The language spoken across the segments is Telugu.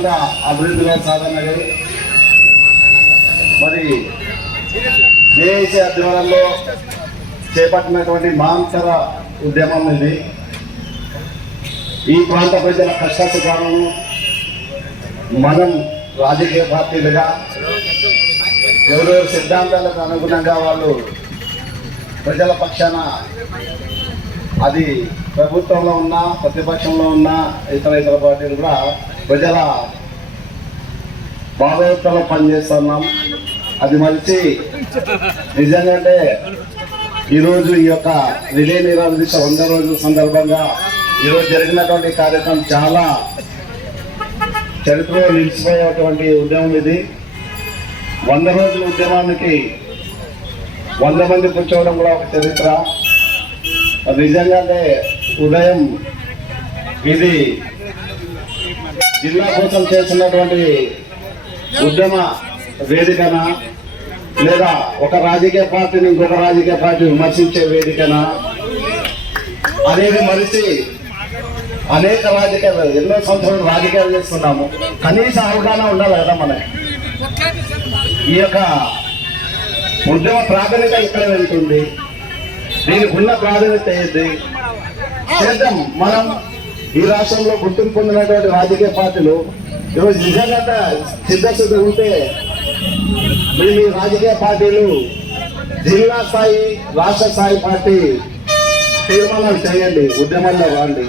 బ్రహ్మాండంగా అభివృద్ధిలో సాధనగా మరి జేఏసీ ఆధ్వర్యంలో చేపట్టినటువంటి మహంతర ఉద్యమం ఇది. ఈ ప్రాంత ప్రజల కష్టాసుఖాలను మనం రాజకీయ పార్టీలుగా ఎవరెవరి సిద్ధాంతాలకు అనుగుణంగా వాళ్ళు ప్రజల పక్షాన, అది ప్రభుత్వంలో ఉన్నా ప్రతిపక్షంలో ఉన్నా ఇతర పార్టీలు కూడా ప్రజల బాధ్యతలో పనిచేస్తున్నాం. అది మరిచి నిజంగా ఈరోజు ఈ యొక్క రిలే నిరాదీక్ష 100 రోజుల సందర్భంగా ఈరోజు జరిగినటువంటి కార్యక్రమం చాలా చరిత్రలో నిలిచిపోయేటువంటి ఉద్యమం ఇది. 100 రోజుల ఉద్యమానికి 100 మంది కూర్చోవడం కూడా ఒక చరిత్ర. నిజంగానే ఉదయం ఇది జిల్లా కోసం చేస్తున్నటువంటి ఉద్యమ వేదికనా, లేదా ఒక రాజకీయ పార్టీని ఇంకొక రాజకీయ పార్టీ విమర్శించే వేదికనా అనేది మరిచి అనేక రాజకీయాలు, ఎన్నో సంవత్సరాలు రాజకీయాలు చేస్తున్నాము. కనీస అవగాహన ఉండాలి కదా మనకి. ఈ యొక్క ఉద్యమ ప్రాధాన్యత ఇక్కడ వెళ్తుంది, దీనికి ఉన్న ప్రాధాన్యత ఏంటి చేద్దాం. మనం ఈ రాష్ట్రంలో గుర్తింపు పొందినటువంటి రాజకీయ పార్టీలు ఈరోజు నిజంగా సిద్ధశుద్ధి ఉంటే మీ రాజకీయ పార్టీలు జిల్లా స్థాయి, రాష్ట్ర స్థాయి పార్టీ తీర్మానాలు చేయండి, ఉద్యమంలో రండి.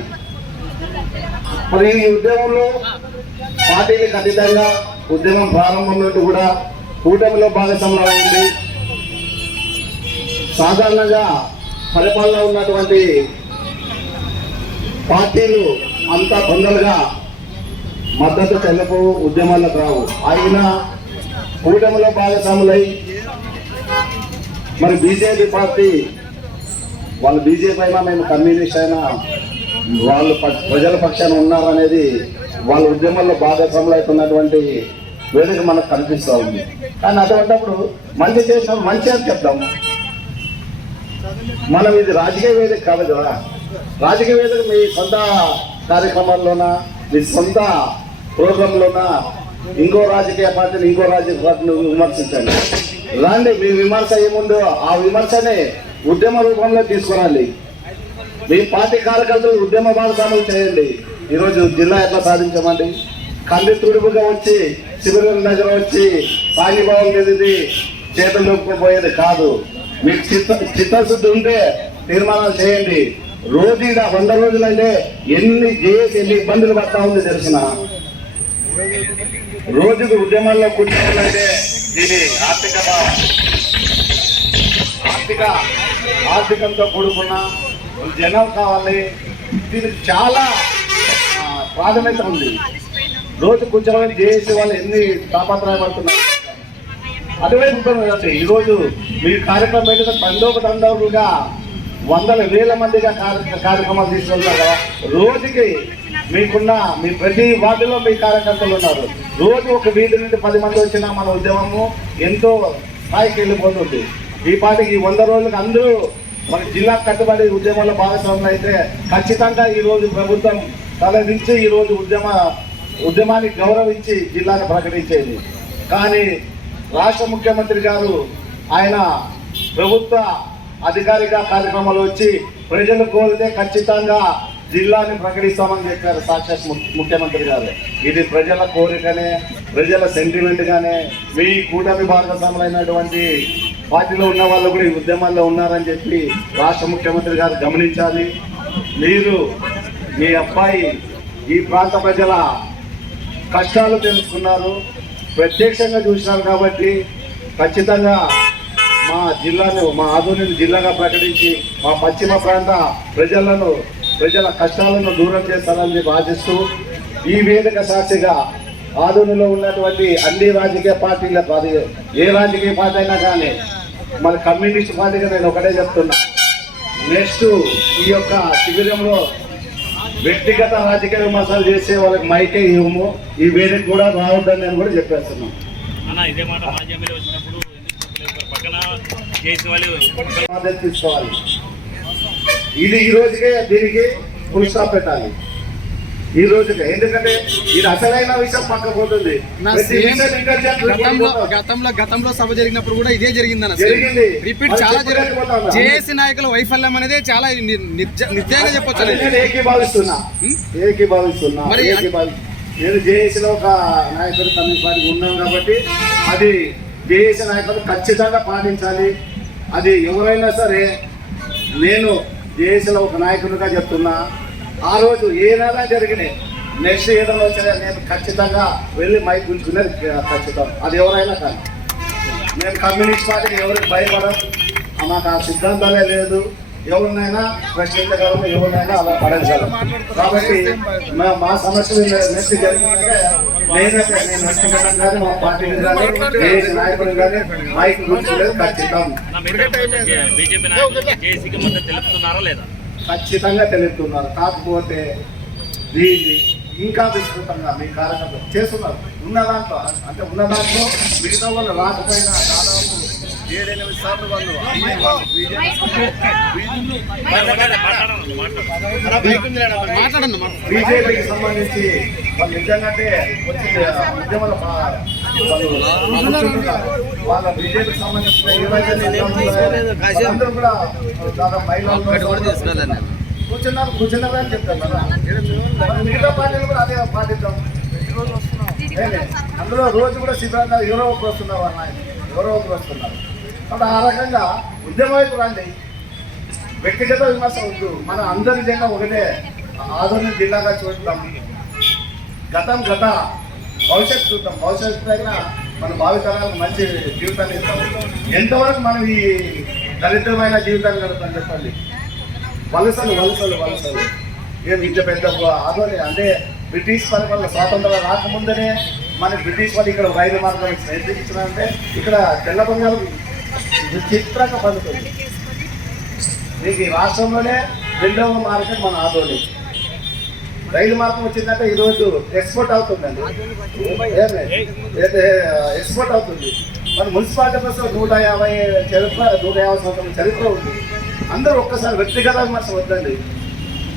మరి ఈ ఉద్యమంలో పార్టీలకు అతీతంగా ఉద్యమం ప్రారంభం నుండి కూడా కూటమిలో భాగస్వామ్యం అయింది. సాధారణంగా పరిపాలన ఉన్నటువంటి పార్టీలు అంతా తొందరగా మద్దతు తెలుపు ఉద్యమాలకు రావు. అయినా కూటమిలో భాగస్వాములై మరి బీజేపీ పార్టీ వాళ్ళు బీజేపీ అయినా మేము కమ్యూనిస్ట్ అయినా వాళ్ళు ప్రజల పక్షాన ఉన్నారనేది వాళ్ళ ఉద్యమంలో భాగస్వాములు అవుతున్నటువంటి వేదిక మనకు కనిపిస్తూ ఉంది. కానీ అటువంటిప్పుడు మంచి చేసిన మంచి అని చెప్తాం మనం. ఇది రాజకీయ వేదిక కాదు కదా. రాజకీయ వేదిక మీ సొంత కార్యక్రమాల్లోనా, మీ సొంత ప్రోగ్రాంలోనా ఇంకో రాజకీయ పార్టీని ఇంకో రాజకీయ పార్టీని విమర్శించండి. రండి, మీ విమర్శ ఏముందో ఆ విమర్శనే ఉద్యమ రూపంలో తీసుకురండి. మీ పార్టీ కార్యకర్తలు ఉద్యమ భాగస్వాములు చేయండి. ఈరోజు జిల్లా ఎట్లా సాధించమండి? కంది తుడుపుగా వచ్చి శిబిరం దగ్గర వచ్చి సాగిభావం తెలియదు చేతులు నొక్కుపోయేది కాదు. మీకు చిత్తశుద్ధి ఉంటే తీర్మానాలు చేయండి. రోజు 100 రోజులు అంటే ఎన్ని ఇబ్బందులు పడతా ఉంది తెలిసిన. రోజుకు ఉద్యమాల్లో కూర్చోవాలంటే దీని ఆర్థికంతో కూడుకున్న జనం కావాలి. దీనికి చాలా ప్రాధాన్యత ఉంది. రోజు కూర్చోవాలని చేసే వాళ్ళు ఎన్ని తాపత్రయపడుతున్నారు. అటువైపు కదండి ఈరోజు మీ కార్యక్రమం అయితే తండోపతండవులుగా వందల వేల మందిగా కార్యక్రమాలు తీసుకెళ్తారు కదా. రోజుకి మీకున్న మీ ప్రతి వార్డులో మీ కార్యకర్తలు ఉన్నారు. రోజు ఒక వీధి నుండి 10 మంది వచ్చినా మన ఉద్యమము ఎంతో స్థాయికి వెళ్ళిపోతుంది. ఈ పాటికి 100 రోజులకు అందరూ మన జిల్లా కట్టుబడి ఉద్యమంలో భాగస్వాములు అయితే ఖచ్చితంగా ఈరోజు ప్రభుత్వం తలదించి ఈరోజు ఉద్యమాన్ని గౌరవించి జిల్లాను ప్రకటించేది. కానీ రాష్ట్ర ముఖ్యమంత్రి గారు ఆయన ప్రభుత్వ అధికారిక కార్యక్రమాలు వచ్చి ప్రజలు కోరితే ఖచ్చితంగా జిల్లాని ప్రకటిస్తామని చెప్పారు సాక్షాత్ ముఖ్యమంత్రి గారు. ఇది ప్రజల కోరికనే, ప్రజల సెంటిమెంట్ గానే. మీ కూటమి భాగస్వాములైనటువంటి పార్టీలో ఉన్న వాళ్ళు కూడా ఈ ఉద్యమాల్లో ఉన్నారని చెప్పి రాష్ట్ర ముఖ్యమంత్రి గారు గమనించాలి. మీరు మీ అబ్బాయి ఈ ప్రాంత ప్రజల కష్టాలు తెలుసుకున్నారు, ప్రత్యక్షంగా చూసినారు. కాబట్టి ఖచ్చితంగా మా జిల్లాను, మా ఆదోనిని జిల్లాగా ప్రకటించి మా పశ్చిమ ప్రాంత ప్రజల కష్టాలను దూరం చేస్తారని చెప్పి ఆశిస్తూ ఈ వేదిక సాక్షిగా ఆదోనిలో ఉన్నటువంటి అన్ని రాజకీయ పార్టీల ఏ రాజకీయ పార్టీ అయినా కానీ మన కమ్యూనిస్ట్ పార్టీగా నేను ఒకటే చెప్తున్నా, నెక్స్ట్ ఈ యొక్క శిబిరంలో వ్యక్తిగత రాజకీయ విమర్శలు చేసే వాళ్ళకి మైకే ఇవ్వము, ఈ వేదిక కూడా రావద్దని నేను కూడా చెప్పేస్తున్నాను. తీసుకోవాలి. ఇది ఈ రోజుకే దీనికి ఫుల్ స్టాప్ పెట్టాలి. ఈ రోజుకి. ఎందుకంటే ఇది అసలైన విషయం పక్క పోతుంది. గతంలో సభ జరిగినప్పుడు కూడా ఇదే జరిగింది. రిపీట్ చాలా జరిగింది. జేఏసీ నాయకుల వైఫల్యం అనేది చాలా నిర్దయంగా చెప్పొచ్చు. ఏకీభావిస్తున్నా మరి నేను జేఏసీలో ఒక నాయకుడు కమ్యూనిస్ట్ పార్టీకి ఉన్నాను కాబట్టి అది జేఏసీ నాయకులు ఖచ్చితంగా పాటించాలి. అది ఎవరైనా సరే, నేను జేఏసీలో ఒక నాయకుడిగా చెప్తున్నా, ఆ రోజు ఏదైనా జరిగినాయి, నెక్స్ట్ ఏదైనా వచ్చినా నేను ఖచ్చితంగా వెళ్ళి మైక్ గుంజుకునేది ఖచ్చితం. అది ఎవరైనా కానీ నేను కమ్యూనిస్ట్ పార్టీకి ఎవరికి భయపడం, మాకు ఆ సిద్ధాంతాలే లేదు. ఎవరినైనా ప్రశ్నించగలము, ఎవరినైనా అలా పడించగలం. కాబట్టి మా సమస్యలు నెక్స్ట్ జరిగిందంటే నేనైతే నేను నష్టపడడం కానీ మా పార్టీని కానీ నాయకులు కానీ మైక్ గుర్తులేదు ఖచ్చితం. ఖచ్చితంగా తెలుపుతున్నారు. కాకపోతే దీన్ని ఇంకా విస్తృతంగా మీ కార్యక్రమం చేస్తున్నారు. ఉన్న దాంట్లో మిగతా వాళ్ళు రాకపోయినా దాదాపు 7-8 సార్లు వాళ్ళు బీజేపీకి సంబంధించి వాళ్ళు నిజంగానే వచ్చింది ఉద్యమాల వాళ్ళ బీజేపీకి సంబంధించిన ఏవైతే అందరూ కూడా దాదాపు మహిళలు కూర్చున్నారని చెప్తారు కదా. మిగతా పార్టీలు కూడా అదే పాటిద్దాం. అందులో రోజు కూడా శిబిరంగా ఎవరో ఒకరు వస్తున్నారు, ఎవరో ఒకరు వస్తున్నారు. కాబట్టి ఆ రకంగా ఉద్యమం వైపు రండి. వ్యక్తిగత విమర్శ వద్దు. మన అందరి జెండా ఒకటే, ఆదరణ జిల్లాగా చూద్దాం. గత భవిష్యత్తు చూద్దాం. భవిష్యత్తు తగిన మన భావితరాలకు మంచి జీవితాన్ని ఇస్తాం. ఎంతవరకు మనం ఈ దరిద్రమైన జీవితాన్ని గడుపుతాం చెప్పండి. వలసలు ఏమి ఇంత పెద్ద ఆదోళన అంటే బ్రిటిష్ వారి వల్ల స్వాతంత్రం రాకముందనే మనకి బ్రిటిష్ వాళ్ళు ఇక్కడ రైలు మార్గం నిర్దేశించారంటే ఇక్కడ తెల్ల బంగారు విచిత్రంగా పండుతుంది. మీకు ఈ రాష్ట్రంలోనే 2వ మార్కెట్ మన ఆదోళన. రైలు మార్గం వచ్చిందంటే ఈరోజు ఎక్స్పోర్ట్ అవుతుందండి. ఎక్స్పోర్ట్ అవుతుంది. మన మున్సిపాలిటీ బస్సు 150 సంవత్సరాల చరిత్ర ఉంది. అందరూ ఒక్కసారి వ్యక్తిగత విమర్శ వద్దండి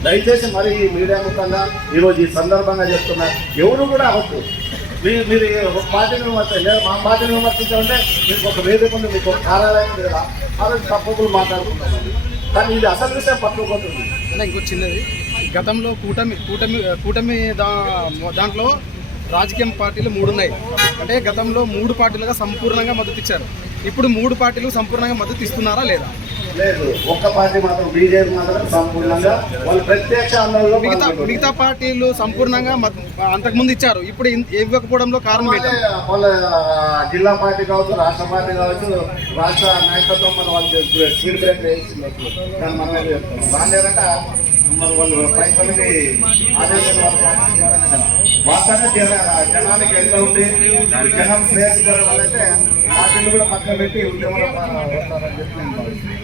దయచేసి. మరి ఈ మీడియా ముఖంగా ఈరోజు ఈ సందర్భంగా చెప్తున్నారు, ఎవరు కూడా అవద్దు. మీరు ఒక పార్టీని విమర్శించారు, మా పార్టీని విమర్శించాలంటే మీకు ఒక వేదిక ఉంది, మీకు ఒక కార్యాలయం ఉంది కదా, ఆ రోజు తప్పులు మాట్లాడుకుంటామండి. కానీ ఇది అసలు విషయం పట్టుకుపోతుంది. ఇంకో చిన్నది, గతంలో కూటమి దాంట్లో రాజకీయ పార్టీలు 3 ఉన్నాయి. అంటే గతంలో 3 పార్టీలుగా సంపూర్ణంగా మద్దతు ఇచ్చారు. ఇప్పుడు 3 పార్టీలు సంపూర్ణంగా మద్దతు ఇస్తున్నారా లేదా? లేదు, ఒక్క పార్టీ మాత్రం బీజేపీ మాత్రం సంపూర్ణంగా వాళ్ళు ప్రత్యక్ష ఆందోళనలో. మిగతా పార్టీలు సంపూర్ణంగా అంతకుముందు ఇచ్చారు, ఇప్పుడు ఇవ్వకపోవడంలో కారణం వాళ్ళ జిల్లా పార్టీ కావచ్చు, రాష్ట్ర పార్టీ కావచ్చు, రాష్ట్ర నాయకత్వం మన వాళ్ళు స్పీడ్ బ్రేక్ వేసింది. మనం ఏం చెప్తాం వాళ్ళేదంటే మన వాళ్ళు పైకి ఆదేశాలు వాస్తవంగా జనానికి ఎంత ఉంది, జనం శ్రేయస్కరం వాళ్ళైతే పార్టీలు కూడా పక్కన పెట్టి ఉద్యమంలో వస్తారని చెప్పి నేను భావిస్తున్నాను.